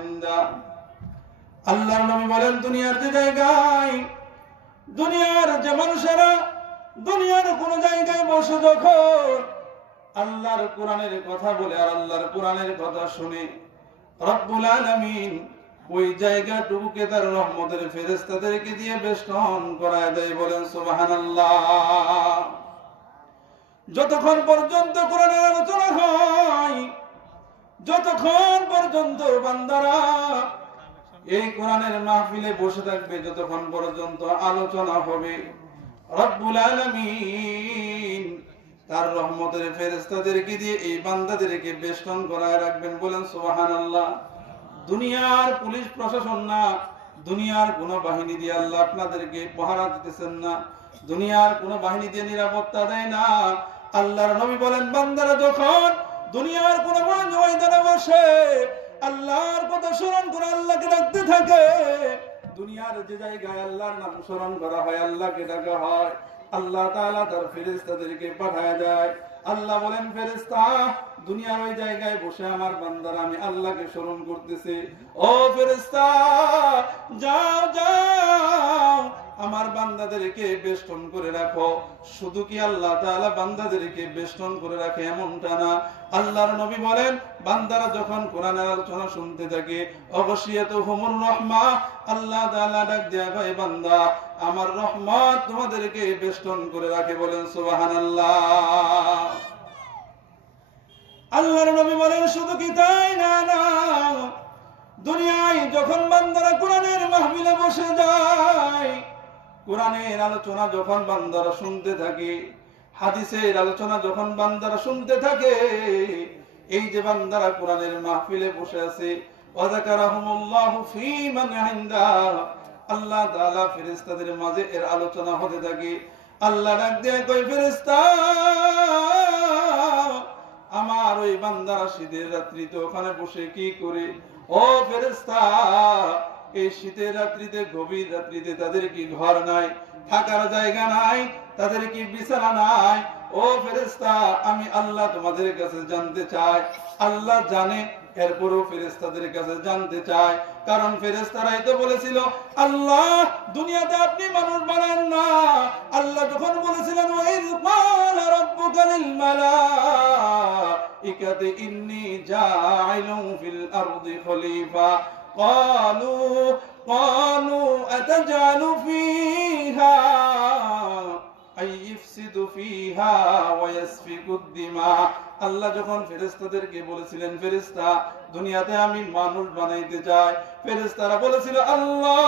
ইনদা। আল্লাহর নবী বলেন দুনিয়ার যে জায়গায়, দুনিয়ার যে মানুষেরা দুনিয়ার কোন জায়গায় বসে যখন আল্লাহর কোরআনের কথা বলে আর আল্লাহর কোরআনের কথা শুনে, রব্বুল আলামিন ওই জায়গাটুকুকে তার রহমতের ফেরেশতাদেরকে দিয়ে বেষ্টন করায় দেয়। বলেন সুবহানাল্লাহ। যতক্ষণ পর্যন্ত কোরআনের আলোচনা হয়, যতক্ষণ পর্যন্ত বান্দারা এই কোরআনের মাহফিলে বসে থাকবে, যতক্ষণ পর্যন্ত আলোচনা হবে, রব্বুল আলামিন তার রহমতের ফেরেশতাদেরকে দিয়ে এই বান্দাদেরকে বেষ্টন করায় রাখবেন। বলেন সুবহানাল্লাহ। দুনিয়ার পুলিশ প্রশাসন না, দুনিয়ার কোন বাহিনী দিয়ে আল্লাহ আপনাদেরকে পাহারা দিতেছেন না, দুনিয়ার কোন বাহিনী দিয়ে নিরাপত্তা দেয় না। আল্লাহর নবী বলেন বান্দারা যখন দুনিয়ার কোন ময়দানে বসে আল্লাহর কথা স্মরণ করে আল্লাহকে ডাকতে থাকে, দুনিয়ার যে জায়গায় আল্লাহর নাম স্মরণ করা হয়, আল্লাহকে ডাকা হয়, আল্লাহ তাআলা তার ফেরেশতাদেরকে পাঠায় দেয়। আল্লাহ বলেন ফেরেশতা দুনিয়ার ওই জায়গায় বসে আমার বান্দারা আমি আল্লাহকে স্মরণ করতেছে, ও ফেরেশতা যাও যাও আমার বান্দাদেরকে বেষ্টন করে রাখো। শুধু কি আল্লাহ তাআলা বান্দাদেরকে বেষ্টন করে রাখে এমনটা না, আল্লাহর নবী বলেন বান্দারা যখন কোরআনের আলোচনা শুনতে থাকে অবশিয়াতুহুমুর রাহমা, আল্লাহ তাআলা ডাক দেয়া কয় বান্দা আমার রহমত তোমাদেরকে বেষ্টন করে রাখে। বলেন সুবহানাল্লাহ। আল্লাহর নবী বলেন শুধু কি তাই না, না দুনিয়ায় যখন বান্দারা কোরআনের মাহফিলে বসে যায়, কোরআনের আলোচনা যখন বান্দারা শুনতে থাকে, হাদিসের আলোচনা যখন বান্দারা শুনতে থাকে, এই যে বান্দারা কোরআনের মাহফিলে বসে আছে, ওয়াযাকারাহুমুল্লাহু ফী মান ইনদা, আল্লাহ তাআলা ফেরেশতাদের মাঝে এর আলোচনা হতে থাকে। আল্লাহ ডাক দিয়ে কয় ফেরেশতা আমার ওই বান্দারা শীতের রাত্রিতে ওখানে বসে কি করে? ও ফেরেশতা এই শীতের রাত্রিতে, গভীর রাত্রিতে তাদের কি ঘর নাই, থাকার জায়গা নাই, তাদের কি বিছানা নাই? ও ফেরেশতা আমি আল্লাহ তোমাদের কাছে জানতে চাই। আল্লাহ জানে, এরপরও ফেরেশতাদের কাছে জানতে চায়, কারণ ফেরেশতারাই তো বলেছিল আল্লাহ দুনিয়াতে আপনি মানুষ বানান না। আল্লাহ যখন বলেছিলেন ওয়াইদ ক্বালা রাব্বুকা লিল মালাইকাতি ইন্নী জাইলুন ফিল আরদি খলিফা قالوا أتجعل فيها أي يفسد فيها ويسفك الدماء। আল্লাহ যখন ফেরেশতাদেরকে বলেছিলেন ফেরেশতা দুনিয়াতে আমি মানুষ বানাইতে চাই, ফেরেশতারা বলেছিল আল্লাহ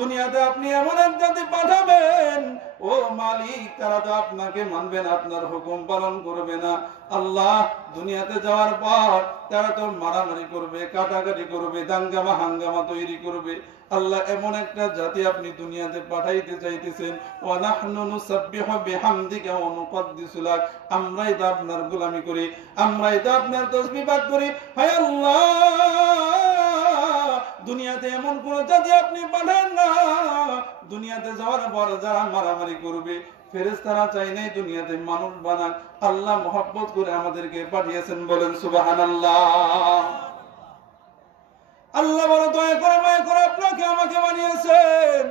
দুনিয়াতে আপনি এমন এক জাতি পাঠাবেন ও মালিক তারা তো আপনাকে মানবে না, আপনার হুকুম পালন করবে না। আল্লাহ দুনিয়াতে যাওয়ার পর তারা তো মারামারি করবে, কাটাকাটি করবে, দাঙ্গামা হাঙ্গামা তৈরি করবে। আল্লাহ এমন একটা জাতি আপনি দুনিয়াতে পাঠাইতে চাইতেছেন, ওয়া নাহনু নুসাব্বিহু বিহামদিকা ওয়া নুকদ্দিসু লাক, আমরাই তো আপনার গোলামি করি, আমরাই তো আপনার তাসবিহ পাঠ করি। হায় আল্লাহ দুনিয়াতে এমন কোন জাতি আপনি পাঠান না দুনিয়াতে যাওয়ার পর যারা মারামারি করবে। ফেরেশতারা চাই নাই দুনিয়াতে মানুষ বানান, আল্লাহ মহব্বত করে আমাদেরকে পাঠিয়েছেন। বলেন সুবহানাল্লাহ। আল্লাহ বড় দয়া করে মায়া করে আপনাকে আমাকে বানিয়েছেন।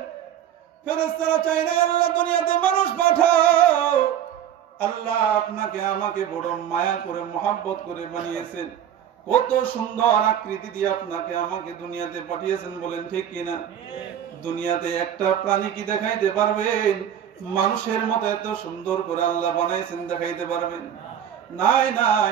ফেরেশতারা চাই নাই আল্লাহ দুনিয়াতে মানুষ পাঠাও, আল্লাহ আপনাকে আমাকে বড় মায়া করে মহব্বত করে বানিয়েছেন। কত সুন্দর আকৃতি দিয়ে আপনাকে আমাকে দুনিয়াতে পাঠিয়েছেন। বলেন ঠিক কিনা? দুনিয়াতে একটা প্রাণী কি দেখাইতে পারবেন মানুষের মতো এত সুন্দর করে আল্লাহ বানাইছেন? দেখাইতে পারবেন? নাই নাই,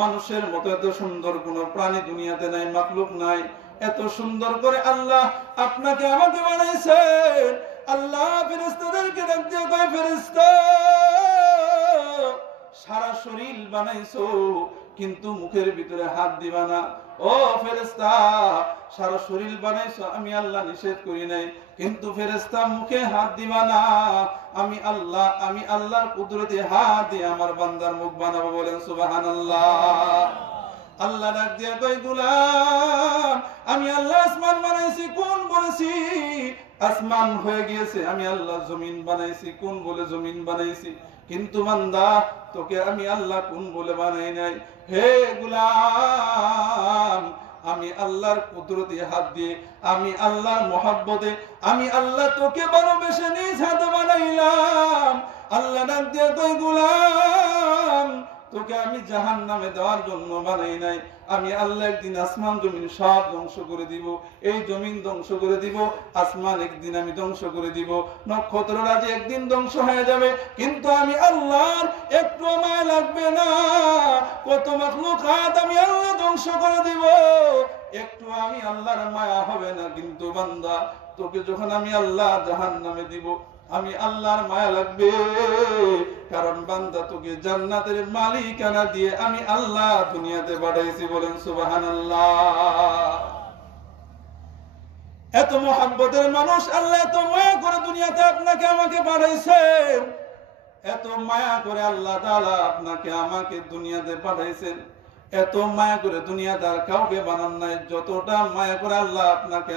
মানুষের মতো এত সুন্দর কোন প্রাণী দুনিয়াতে নাই, মাখলুক নাই। এত সুন্দর করে আল্লাহ আপনাকে আমাকে বানাইছেন। আল্লাহ ফেরেশতাদেরকে ডাক দিয়ে কয় ফেরেশতা সারা শরীর বানাইছো কিন্তু মুখের ভিতরে হাত দিবা না। ও ফেরেশতা সারা শরীর বানাইছো আমি আল্লাহ নিষেধ করি নাই, কিন্তু ফেরেশতা মুখে হাত দিবা না। আমি আল্লাহর কুদরতে হাত দিয়ে আমার বান্দার মুখ বানাবো। বলেন সুবহানাল্লাহ। আল্লাহ ডাক দিয়া কয় গোলাম আমি আল্লাহ আসমান বানাইছি, কোন বলেছি আসমান হয়ে গিয়েছে? আমি আল্লাহ জমিন বানাইছি, কোন বলে জমিন বানাইছি? কিন্তু বান্দা তোকে আমি আল্লাহ কোন বলে বানাই নাই। হে গোলাম আমি আল্লাহর কুদরতি হাত দিয়ে, আমি আল্লাহর মহব্বতে, আমি আল্লাহ তোকে ভালোবেসে নিজ হাতে বানাইলাম। আল্লাহ ডাক দিয়ে কই গোলাম, তোকে আমি জাহান্নামে দেওয়ার জন্য বানাই নাই। আমি আল্লাহ একদিন আসমান জমিন সব ধ্বংস করে দিব, এই জমিন ধ্বংস করে দিব, আসমান একদিন আমি ধ্বংস করে দিব, নক্ষত্ররাজি একদিন ধ্বংস হয়ে যাবে, কিন্তু আমি আল্লাহর একটু মায়া লাগবে না। কত মাখলুকাত আমি আল্লাহ ধ্বংস করে দিব, একটু আমি আল্লাহর মায়া হবে না। কিন্তু বান্দা, তোকে যখন আমি আল্লাহ জাহান্নামে দিব, আমি আল্লাহর মায়া লাগবে, কারণ বান্দা তোকে জান্নাতের মালিকানা দিয়ে আমি আল্লাহ দুনিয়াতে পাঠাইছি। বলেন সুবহানাল্লাহ। এত মুহাব্বতের মানুষ আল্লাহ এত মায়া করে দুনিয়াতে আপনাকে আমাকে পাঠাইছেন, এত মায়া করে আল্লাহ তাআলা আপনাকে আমাকে দুনিয়াতে পাঠাইছেন। এত মায়া করে দুনিয়াদার কাউকে বানান নাই, যতটা মায়া করে আল্লাহ আপনাকে